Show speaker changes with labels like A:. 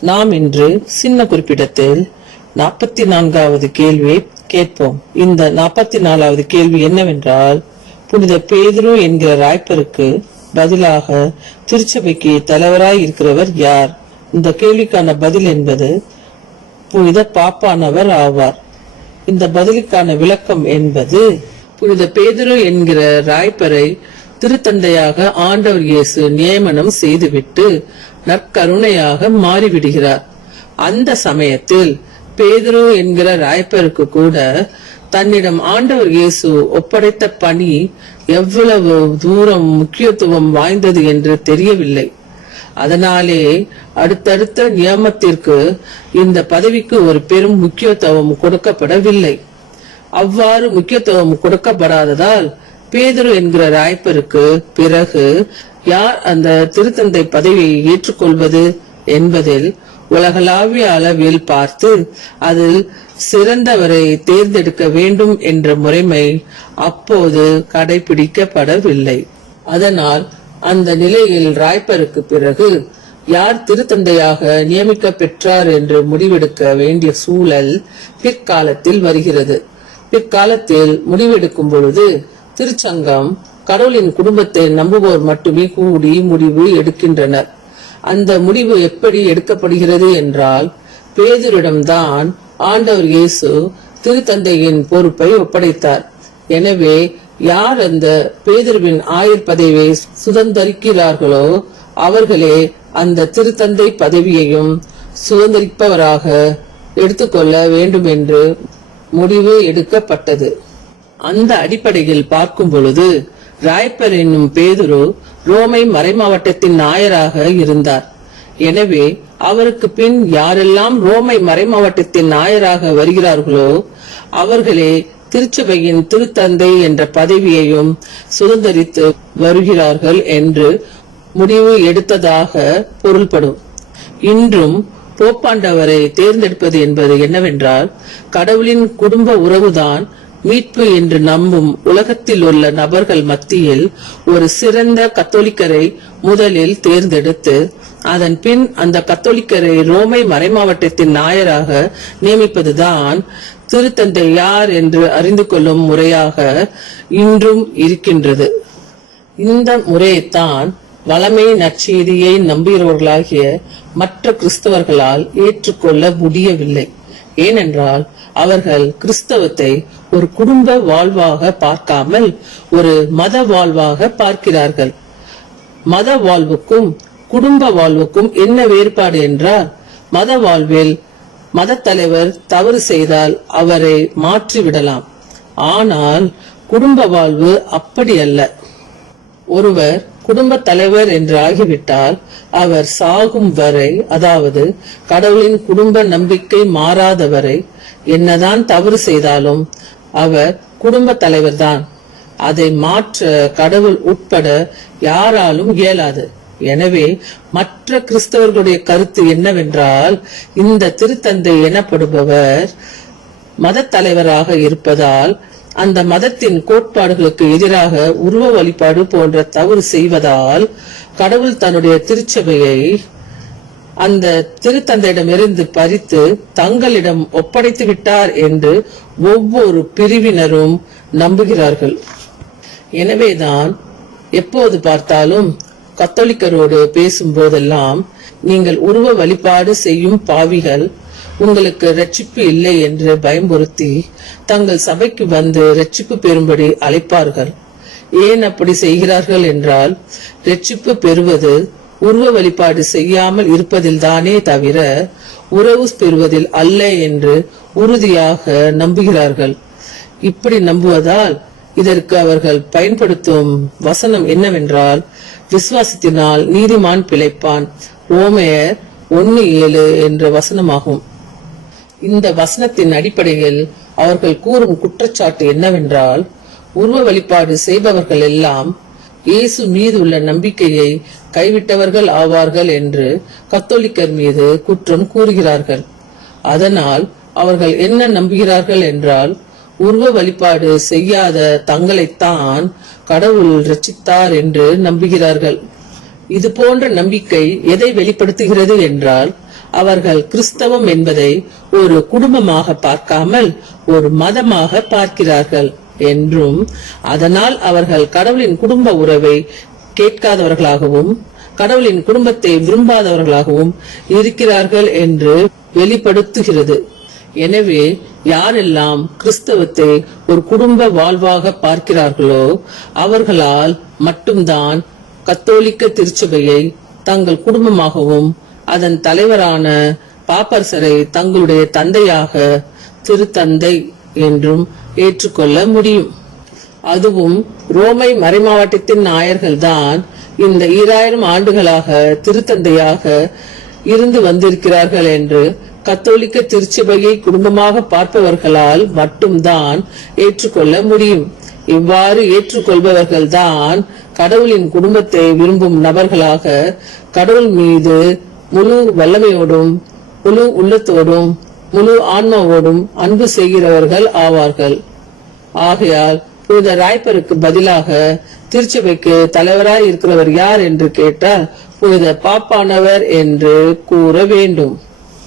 A: நாம் இன்று சின்ன குறிப்பிடத்தில் நாற்பத்தி நான்காவது கேள்வியை கேட்போம். இந்த நாற்பத்தி நாலாவது கேள்வி என்னவென்றால் புனித பேதுரு என்கிற ராய்ப்பருக்கு பதிலாக திருச்சபைக்கு தலைவராய் இருக்கிறவர் யார்? இந்த கேள்விக்கான பதில் என்பது புனித பாப்பானவர் ஆவார். இந்த பதிலுக்கான விளக்கம் என்பது புனித பேதுரு என்கிற ராய்ப்பரை திருத்தந்தையாக ஆண்டவர் இயேசு நியமனம் செய்துவிட்டு நற்கருணையாக மாறிவிடுகிறார். அந்த சமயத்தில் பேதுரு என்கிற ராய்ப்பருக்கு கூட தன்னிடம் ஆண்டவர் இயேசு ஒப்படைத்த பணி எவ்வளவு தூரம் முக்கியத்துவம் வாய்ந்தது என்று தெரியவில்லை. அதனாலே அடுத்தடுத்த நியமத்திற்கு இந்த பதவிக்கு ஒரு பெரும் முக்கியத்துவம் கொடுக்கப்படவில்லை. அவ்வாறு முக்கியத்துவம் கொடுக்கப்படாததால் பேதுரு என்கிற ராய்ப்பருக்கு பிறகு யார் அந்த திருத்தந்தை பதவியை ஏற்றுக்கொள்வது என்பதில் உலகளாவிய அளவில் பார்த்து அதில் சிறந்தவரை தேர்ந்தெடுக்க வேண்டும் என்ற முறைமை அப்போது கடைபிடிக்கப்படவில்லை. அதனால் அந்த நிலையில் ராய்ப்பருக்கு பிறகு யார் திருத்தந்தையாக நியமிக்க பெற்றார் என்று முடிவெடுக்க வேண்டிய சூழல் பிற்காலத்தில் வருகிறது. பிற்காலத்தில் முடிவெடுக்கும் பொழுது திருச்சங்கம் கடவுளின் குடும்பத்தை நம்புவோர் மட்டுமே கூடி முடிவு எடுக்கின்றனர். அந்த முடிவு எப்படி எடுக்கப்படுகிறது என்றால் பேதுரிடம்தான் ஆண்டவர் இயேசு திருத்தந்தையின் பொறுப்பை ஒப்படைத்தார். எனவே யார் அந்த பேதுருவின் ஆயுர் பதவியை சுதந்திரிக்கிறார்களோ அவர்களே அந்த திருத்தந்தை பதவியையும் சுதந்திரிப்பவராக எடுத்துக்கொள்ள வேண்டும் என்று முடிவு எடுக்கப்பட்டது. அந்த அடிப்படையில் பார்க்கும் பொழுது ராய்ப்பர் என்னும் பேதுரு ரோமை மறைமாவட்டத்தின் நாயராக இருந்தார். எனவே அவருக்கு பின் யாரெல்லாம் ரோமை மறைமாவட்டத்தின் நாயராக வருகிறார்களோ அவர்களே திருச்சபையின் திருத்தந்தை என்ற பதவியையும் சுதந்திரித்து வருகிறார்கள் என்று முடிவு எடுத்ததாக பொருள்படும். இன்றும் போப்பாண்டவரை தேர்ந்தெடுப்பது என்பது என்னவென்றால் கடவுளின் குடும்ப உறவுதான் மீட்பு என்று நம்பும் உலகத்தில் உள்ள நபர்கள் மத்தியில் ஒரு சிறந்த கத்தோலிக்கரை முதலில் தேர்ந்தெடுத்து அதன் பின் அந்த கத்தோலிக்கரை ரோமை மறைமாவட்டத்தின் நாயராக நியமிப்பதுதான் திருத்தந்தை யார் என்று அறிந்து கொள்ளும் முறையாக இன்றும் இருக்கின்றது. இந்த முறையைத்தான் வளமை நற்செய்தியை நம்புகிறவர்களாகிய மற்ற கிறிஸ்தவர்களால் ஏற்றுக்கொள்ள முடியவில்லை. ஏனென்றால் அவர்கள் கிறிஸ்தவத்தை ஒரு குடும்ப வாழ்வாக பார்க்காமல் ஒரு மத வாழ்வாக பார்க்கிறார்கள். மத வாழ்வுக்கும் குடும்ப வாழ்வுக்கும் என்ன வேறுபாடு என்றால் மத வாழ்வில் மத தலைவர் தவறு செய்தால் அவரை மாற்றிவிடலாம். ஆனால் குடும்ப வாழ்வு அப்படி அல்ல. ஒருவர் குடும்ப தலைவர் என்று ஆகிவிட்டால் அவர் சாகும் வரை அதாவது கடவுளின் குடும்ப நம்பிக்கை மாறாதவரை என்னதான் தவறு செய்தாலும் அவர் குடும்ப தலைவர் தான் அதை மாற்ற கடவுள் உட்பட யாராலும் இயலாது. எனவே மற்ற கிறிஸ்தவர்களுடைய கருத்து என்னவென்றால் இந்த திருத்தந்தை எனப்படுபவர் மத தலைவராக இருப்பதால் அந்த மதத்தின் கோட்பாடுகளுக்கு எதிராக உருவ வழிபாடு போன்ற தவறு செய்வதால் கடவுள் தன்னுடைய திருச்சபையை அந்த திருத்தந்தையிடமிருந்து பறித்து தங்களிடம் ஒப்படைத்து விட்டார் என்று ஒவ்வொரு பிரிவினரும் நம்புகிறார்கள். எனவேதான் எப்போது பார்த்தாலும் கத்தோலிக்கரோடு பேசும் போதெல்லாம் நீங்கள் உருவ வழிபாடு செய்யும் பாவிகள் உங்களுக்கு ரட்சிப்பு இல்லை என்று பயமுறுத்தி தங்கள் சபைக்கு வந்து ரட்சிப்பு பெறும்படி அழைப்பார்கள். ஏன் அப்படி செய்கிறார்கள் என்றால் ரட்சிப்பு பெறுவது உருவ வழிபாடு செய்யாமல் இருப்பதில்தானே தவிர உறவு பெறுவதில் அல்ல என்று உறுதியாக நம்புகிறார்கள். இப்படி நம்புவதால் இதற்கு அவர்கள் பயன்படுத்தும் வசனம் என்னவென்றால் விசுவாசத்தினால் நீதிமான் பிழைப்பான். ரோமையர் ஒன்னு ஏழு என்ற வசனமாகும். இந்த வசனத்தின் அடிப்படையில் அவர்கள் கூறும் குற்றச்சாட்டு என்னவென்றால் உருவ வழிபாடு செய்பவர்கள் எல்லாம் இயேசு மீது உள்ள நம்பிக்கையை கைவிட்டவர்கள் ஆவார்கள் என்று கத்தோலிக்கர் மீது குற்றம் கூறுகிறார்கள். அதனால் அவர்கள் என்ன நம்புகிறார்கள் என்றால் உருவ வழிபாடு செய்யாத தங்களைத்தான் கடவுள் ரச்சித்தார் என்று நம்புகிறார்கள். இது போன்ற நம்பிக்கை எதை வெளிப்படுத்துகிறது என்றால் அவர்கள் கிறிஸ்தவம் என்பதை ஒரு குடும்பமாக பார்க்காமல் ஒரு மதமாக பார்க்கிறார்கள் என்றும் அதனால் அவர்கள் கடவுளின் குடும்ப உறவை கேட்காதவர்களாகவும் கடவுளின் குடும்பத்தை விரும்பாதவர்களாகவும் இருக்கிறார்கள் என்று வெளிப்படுத்துகிறது. எனவே யாரெல்லாம் கிறிஸ்தவத்தை ஒரு குடும்ப வாழ்வாக பார்க்கிறார்களோ அவர்களால் மட்டும்தான் கத்தோலிக்க திருச்சபையை தங்கள் குடும்பமாகவும் அதன் தலைவரான பாப்பரசரை தங்களுடைய தந்தையாக திருத்தந்தை என்றும் ஏற்றுக்கொள்ள முடியும். அதுவும் ரோமை மறைமாவட்டத்தின் நாயர்கள்தான் இந்த ஈராயிரம் ஆண்டுகளாக திருத்தந்தையாக இருந்து வந்திருக்கிறார்கள் என்று கத்தோலிக்க திருச்சபையை குடும்பமாக பார்ப்பவர்களால் மட்டும்தான் ஏற்றுக்கொள்ள முடியும். இவ்வாறு ஏற்றுக்கொள்பவர்கள்தான் கடவுளின் குடும்பத்தை விரும்பும் நபர்களாக கடவுள் மீது முழு வல்லமையோடும் முழு உள்ளத்தோடும் முழு ஆன்மாவோடும் அன்பு செய்கிறவர்கள் ஆவார்கள். ஆகையால் புனித ராய்ப்பருக்கு பதிலாக திருச்சபைக்கு தலைவராய் இருக்கிறவர் யார் என்று கேட்டால் புனித பாப்பானவர் என்று கூற வேண்டும்.